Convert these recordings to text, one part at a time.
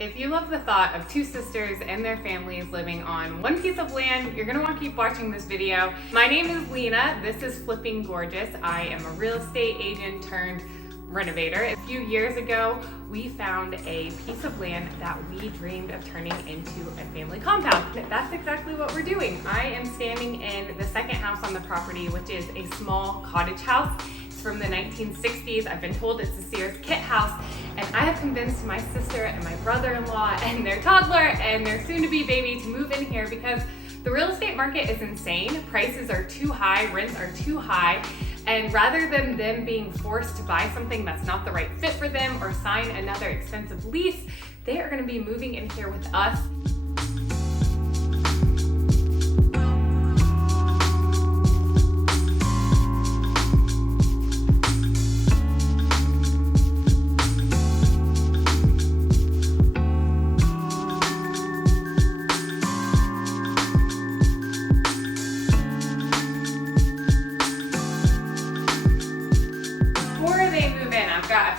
If you love the thought of two sisters and their families living on one piece of land, you're gonna want to keep watching this video. My name is Lena, this is Flipping Gorgeous. I am a real estate agent turned renovator. A few years ago, we found a piece of land that we dreamed of turning into a family compound. That's exactly what we're doing. I am standing in the second house on the property, which is a small cottage house. It's from the 1960s. I've been told it's a Sears kit house, and I have convinced my sister and my brother-in-law and their toddler and their soon-to-be baby to move in here because the real estate market is insane. Prices are too high, rents are too high, and rather than them being forced to buy something that's not the right fit for them or sign another expensive lease, they are gonna be moving in here with us.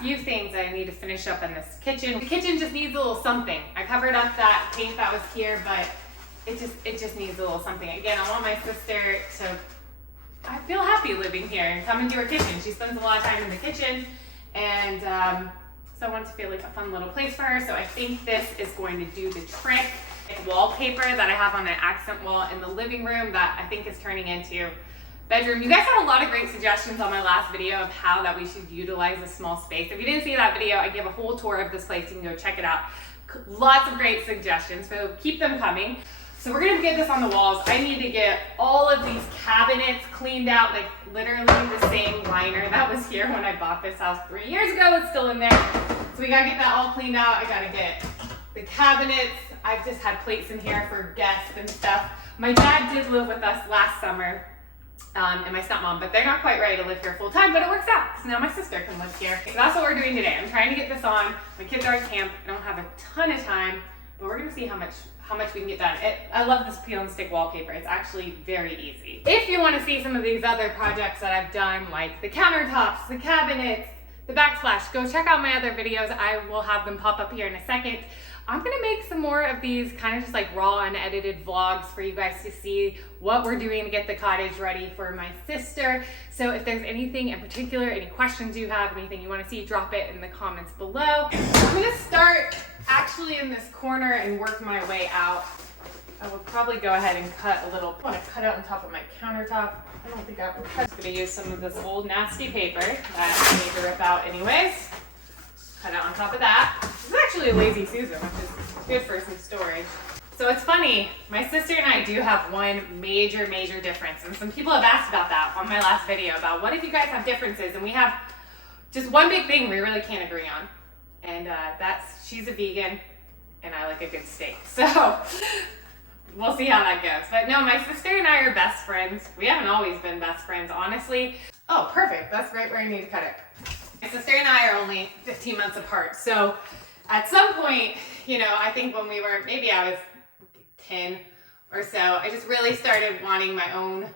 Few things I need to finish up in this kitchen. The kitchen just needs a little something. I covered up that paint that was here, but it just needs a little something. Again, I want my sister to, I feel happy living here and come into her kitchen. She spends a lot of time in the kitchen, and so I want it to feel like a fun little place for her. So I think this is going to do the trick. It's wallpaper that I have on an accent wall in the living room that I think is turning into bedroom. You guys had a lot of great suggestions on my last video of how that we should utilize a small space. If you didn't see that video, I gave a whole tour of this place. You can go check it out. Lots of great suggestions, so keep them coming. So we're gonna get this on the walls. I need to get all of these cabinets cleaned out, like literally the same liner that was here when I bought this house 3 years ago. It's still in there. So we gotta get that all cleaned out. I gotta get the cabinets. I've just had plates in here for guests and stuff. My dad did live with us last summer, and my stepmom, but they're not quite ready to live here full time, but it works out because now my sister can live here. So that's what we're doing today. I'm trying to get this on. My kids are at camp. I don't have a ton of time, but we're gonna see how much we can get done. I love this peel and stick wallpaper. It's actually very easy. If you want to see some of these other projects that I've done, like the countertops, the cabinets, the backsplash, go check out my other videos. I will have them pop up here in a second. I'm gonna make some more of these kind of just like raw, unedited vlogs for you guys to see what we're doing to get the cottage ready for my sister. So if there's anything in particular, any questions you have, anything you wanna see, drop it in the comments below. I'm gonna start actually in this corner and work my way out. I will probably go ahead and cut a little, I wanna cut out on top of my countertop. I don't think I'm just gonna use some of this old nasty paper that I need to rip out anyways. Cut out on top of that. This is actually a lazy Susan, which is good for some storage. So it's funny, my sister and I do have one major difference, and some people have asked about that on my last video about what if you guys have differences, and we have just one big thing we really can't agree on, and that's she's a vegan and I like a good steak. So we'll see how that goes. But no, my sister and I are best friends. We haven't always been best friends, honestly. Oh, perfect, that's right where I need to cut it. My sister and I are only 15 months apart. So at some point, you know, I think when we were, maybe I was 10 or so, I just really started wanting my own,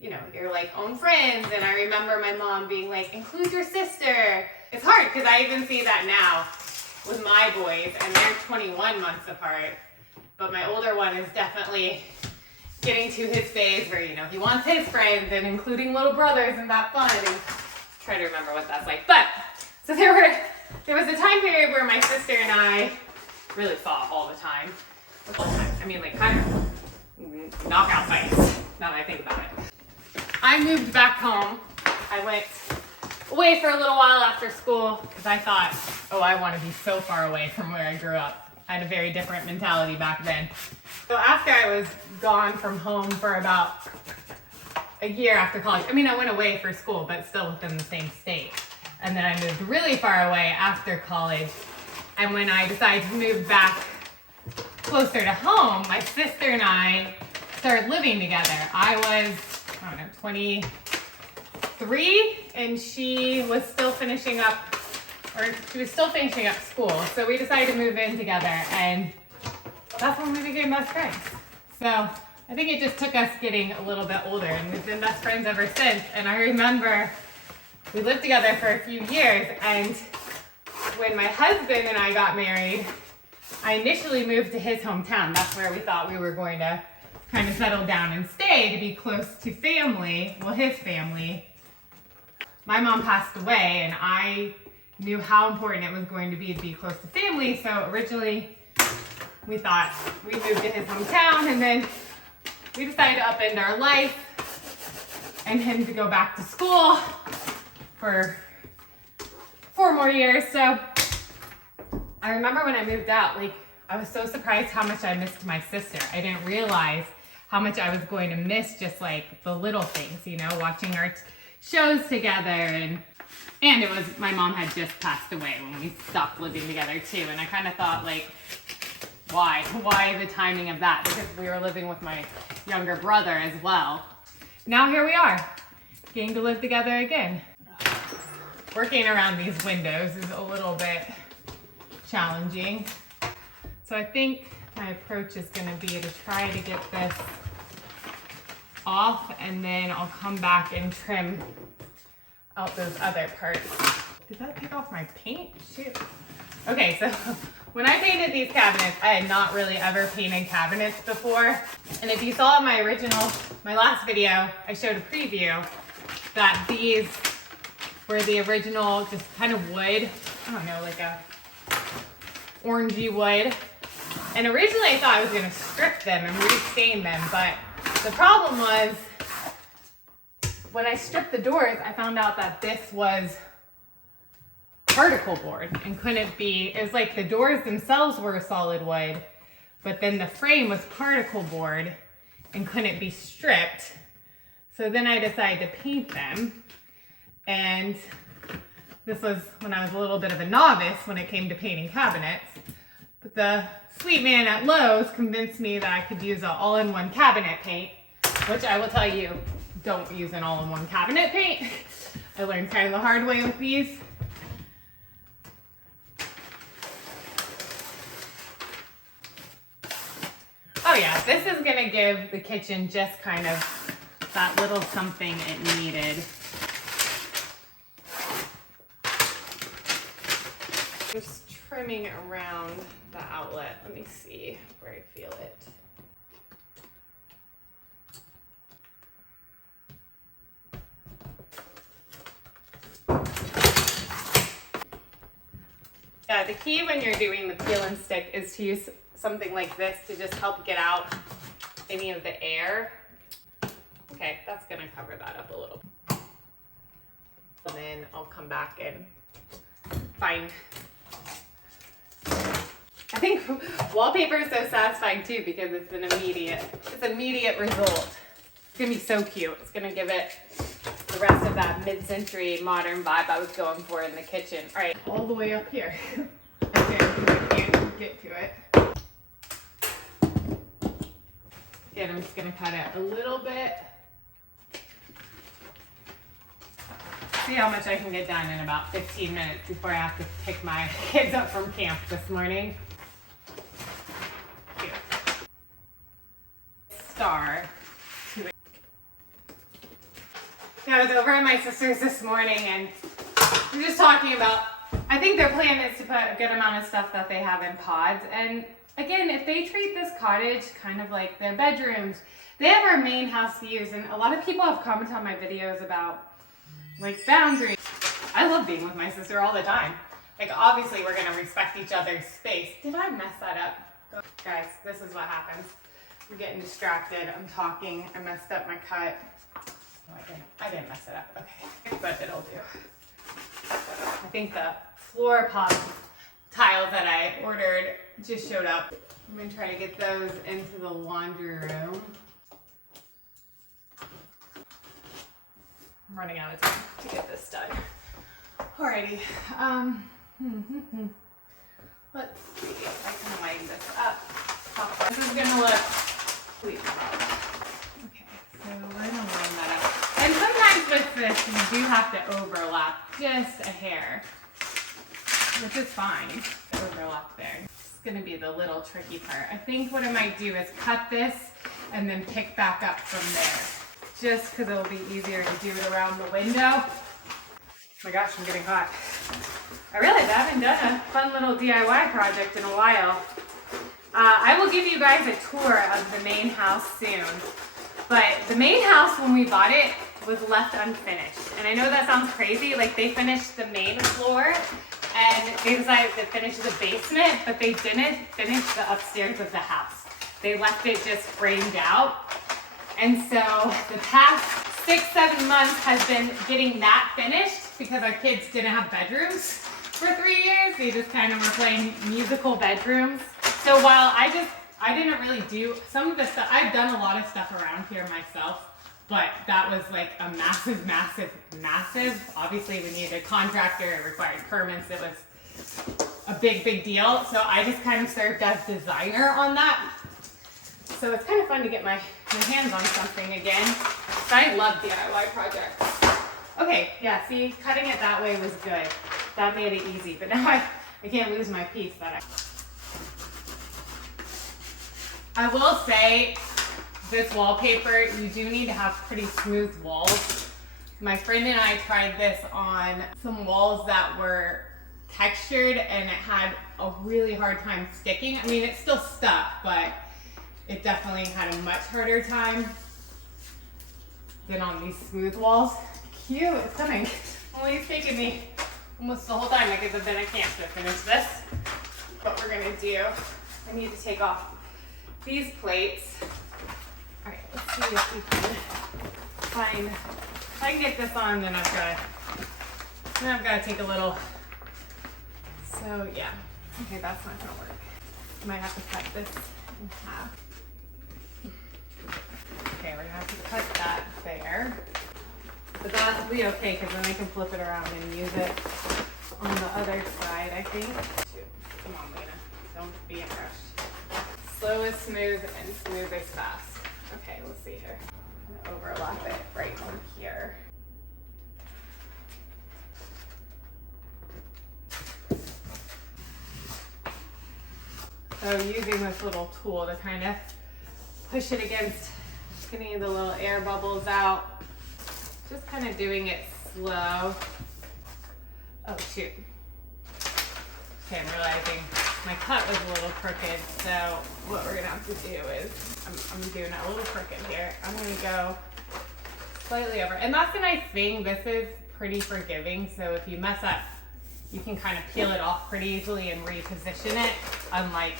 you know, your like own friends. And I remember my mom being like, include your sister. It's hard because I even see that now with my boys, and they're 21 months apart. But my older one is definitely getting to his phase where, you know, he wants his friends and including little brothers and that fun. And try to remember what that's like. But so there was a time period where my sister and I really fought all the time. I mean, like kind of knockout fights, now that I think about it. I moved back home. I went away for a little while after school because I thought, oh, I want to be so far away from where I grew up. I had a very different mentality back then. So after I was gone from home for about a year after college. I mean, I went away for school, but still within the same state. And then I moved really far away after college. And when I decided to move back closer to home, my sister and I started living together. I was, I don't know, 23, and she was still finishing up school. So we decided to move in together, and that's when we became best friends. So I think it just took us getting a little bit older, and we've been best friends ever since. And I remember we lived together for a few years, and when my husband and I got married, I initially moved to his hometown. That's where we thought we were going to kind of settle down and stay to be close to family. Well, his family. My mom passed away, and I knew how important it was going to be close to family. So originally we thought we moved to his hometown, and then we decided to upend our life and him to go back to school for 4 more years. So I remember when I moved out, like, I was so surprised how much I missed my sister. I didn't realize how much I was going to miss just like the little things, you know, watching our shows together. And it was, my mom had just passed away when we stopped living together too. And I kind of thought, like, why the timing of that? Because we were living with my younger brother as well. Now here we are, getting to live together again. Working around these windows is a little bit challenging. So I think my approach is going to be to try to get this off, and then I'll come back and trim out those other parts. Did that take off my paint? Shoot. Okay, so when I painted these cabinets, I had not really ever painted cabinets before. And if you saw in my last video, I showed a preview that these were the original, just kind of wood. I don't know, like a orangey wood. And originally I thought I was gonna strip them and restain them, but the problem was when I stripped the doors, I found out that this was particle board and couldn't be, it was like the doors themselves were a solid wood, but then the frame was particle board and couldn't be stripped. So then I decided to paint them. And this was when I was a little bit of a novice when it came to painting cabinets. But the sweet man at Lowe's convinced me that I could use an all-in-one cabinet paint, which I will tell you, don't use an all-in-one cabinet paint. I learned kind of the hard way with these. Oh yeah, this is gonna give the kitchen just kind of that little something it needed. Just trimming around the outlet. Let me see where I feel it. Yeah, the key when you're doing the peel and stick is to use something like this to just help get out any of the air. Okay, that's gonna cover that up a little. And then I'll come back and find. I think wallpaper is so satisfying too because it's an immediate result. It's gonna be so cute. It's gonna give it the rest of that mid-century modern vibe I was going for in the kitchen. All right, all the way up here. I can't get to it. Again, I'm just gonna cut it a little bit. See how much I can get done in about 15 minutes before I have to pick my kids up from camp this morning. Here. Star. I was over at my sister's this morning and we're just talking about, I think their plan is to put a good amount of stuff that they have in pods. And again, if they treat this cottage kind of like their bedrooms, they have our main house to use. And a lot of people have commented on my videos about like boundaries. I love being with my sister all the time. Like obviously we're gonna respect each other's space. Did I mess that up? Guys, this is what happens. I'm getting distracted, I'm talking, I messed up my cut. No, I didn't mess it up, okay, but it'll do. I think the floor pop tiles that I ordered just showed up. I'm gonna try to get those into the laundry room. I'm running out of time to get this done. Alrighty, let's see if I can line this up. This is gonna look sweet. Okay, so we're gonna line that up. And sometimes with this, you do have to overlap just a hair, which is fine. Overlap there. It's gonna be the little tricky part. I think what I might do is cut this and then pick back up from there. Just because it'll be easier to do it around the window. Oh my gosh, I'm getting hot. I realized I haven't done a fun little DIY project in a while. I will give you guys a tour of the main house soon. But the main house, when we bought it, was left unfinished. And I know that sounds crazy, like they finished the main floor and they decided to finish the basement, but they didn't finish the upstairs of the house. They left it just framed out. And so the past 6-7 months has been getting that finished because our kids didn't have bedrooms for 3 years. They just kind of were playing musical bedrooms. So while I didn't really do some of the stuff, I've done a lot of stuff around here myself, but that was like a massive, massive, massive. Obviously we needed a contractor, it required permits, it was a big, big deal. So I just kind of served as designer on that. So it's kind of fun to get my hands on something again. So I love DIY projects. Okay, yeah, see, cutting it that way was good. That made it easy, but now I can't lose my piece that I will say, this wallpaper, you do need to have pretty smooth walls. My friend and I tried this on some walls that were textured and it had a really hard time sticking. I mean, it still stuck, but it definitely had a much harder time than on these smooth walls. Cute, it's coming. Well, it's taken me almost the whole time. I guess I've been a camp to finish this. What we're gonna do, I need to take off these plates. All right, let's see if we can find, if I can get this on, then I've got to take a little, so yeah. Okay, that's not gonna work. I might have to cut this in half. Okay, we're gonna have to cut that there. But that'll be okay, because then I can flip it around and use it on the other side, I think. Shoot. Come on, Lena, don't be in a rush. Slow is smooth and smooth is fast. Okay, let's see here. I'm gonna overlap it right on here. So using this little tool to kind of push it against, getting the little air bubbles out. Just kind of doing it slow. Oh shoot. Okay, I'm realizing my cut was a little crooked, so what we're gonna have to do is, I'm doing it a little crooked here. I'm gonna go slightly over. And that's the nice thing, this is pretty forgiving, so if you mess up, you can kind of peel it off pretty easily and reposition it, unlike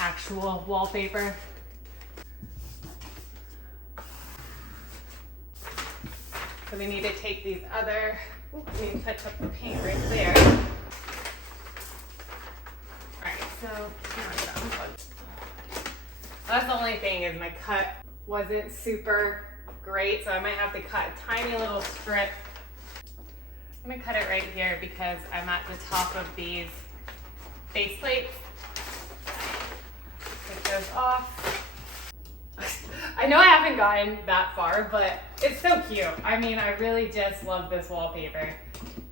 actual wallpaper. So we need to take these other, we need to touch up the paint right there. Alright, so that's the only thing is my cut wasn't super great, so I might have to cut a tiny little strip. I'm gonna cut it right here because I'm at the top of these face plates. Take those off. I know I haven't gotten that far, but it's so cute. I mean, I really just love this wallpaper.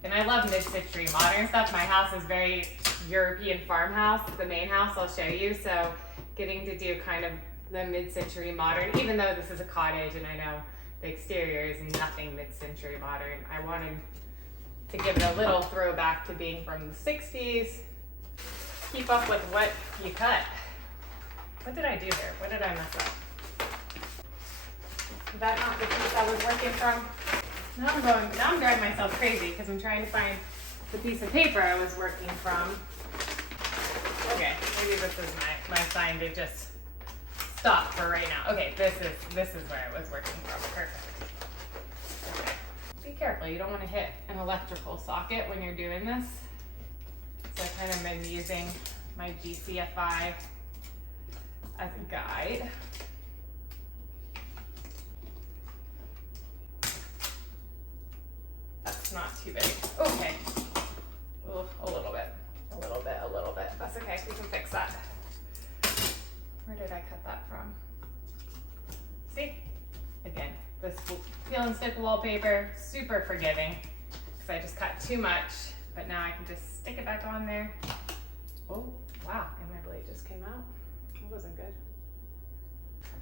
And I love mid-century modern stuff. My house is very European farmhouse, the main house I'll show you. So getting to do kind of the mid-century modern, even though this is a cottage and I know the exterior is nothing mid-century modern. I wanted to give it a little throwback to being from the 60s. Keep up with what you cut. What did I do there? What did I mess up? Is that not the piece I was working from? Now I'm driving myself crazy because I'm trying to find the piece of paper I was working from. Okay, maybe this is my sign to just stop for right now. Okay, this is where I was working from. Perfect. Okay. Be careful, you don't want to hit an electrical socket when you're doing this. So I've kind of been using my GCFI as a guide. That's not too big. Okay. Ooh, a little bit. That's okay, we can fix that. Where did I cut that from? See? Again, this peel and stick wallpaper, super forgiving, because I just cut too much, but now I can just stick it back on there. Oh, wow, and my blade just came out. That wasn't good.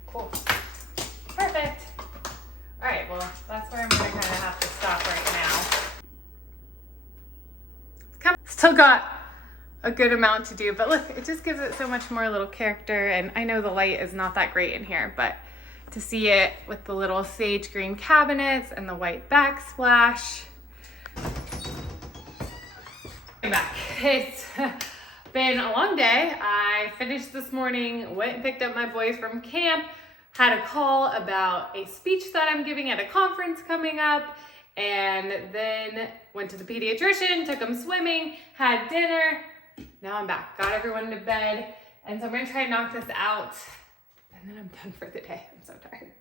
Cool. Perfect. All right, well, that's where I'm gonna kind of have to stop right now. It's still got a good amount to do, but look, it just gives it so much more little character. And I know the light is not that great in here, but to see it with the little sage green cabinets and the white backsplash. I'm back. It's been a long day. I finished this morning, went and picked up my boys from camp, had a call about a speech that I'm giving at a conference coming up, and then went to the pediatrician, took them swimming, had dinner. Now I'm back, got everyone to bed, and so I'm gonna try and knock this out, and then I'm done for the day. I'm so tired.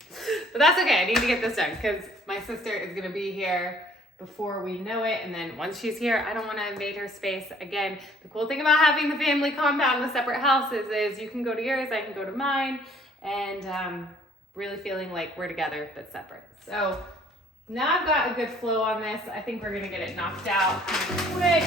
But that's okay, I need to get this done because my sister is gonna be here before we know it, and then once she's here, I don't wanna invade her space. Again, the cool thing about having the family compound with separate houses is you can go to yours, I can go to mine, and really feeling like we're together but separate. So now I've got a good flow on this. I think we're gonna get it knocked out quick.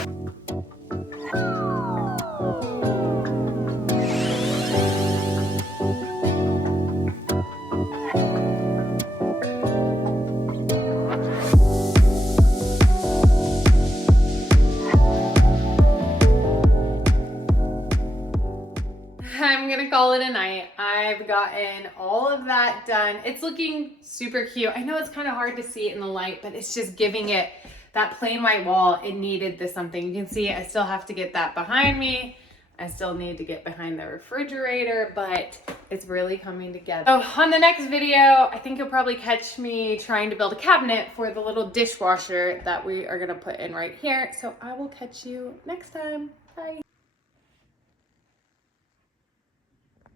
I'm gonna call it a night. I've gotten all of that done. It's looking super cute. I know it's kind of hard to see it in the light, but it's just giving it that plain white wall. It needed this something. You can see I still have to get that behind me. I still need to get behind the refrigerator, but it's really coming together. So on the next video, I think you'll probably catch me trying to build a cabinet for the little dishwasher that we are gonna put in right here. So I will catch you next time. Bye.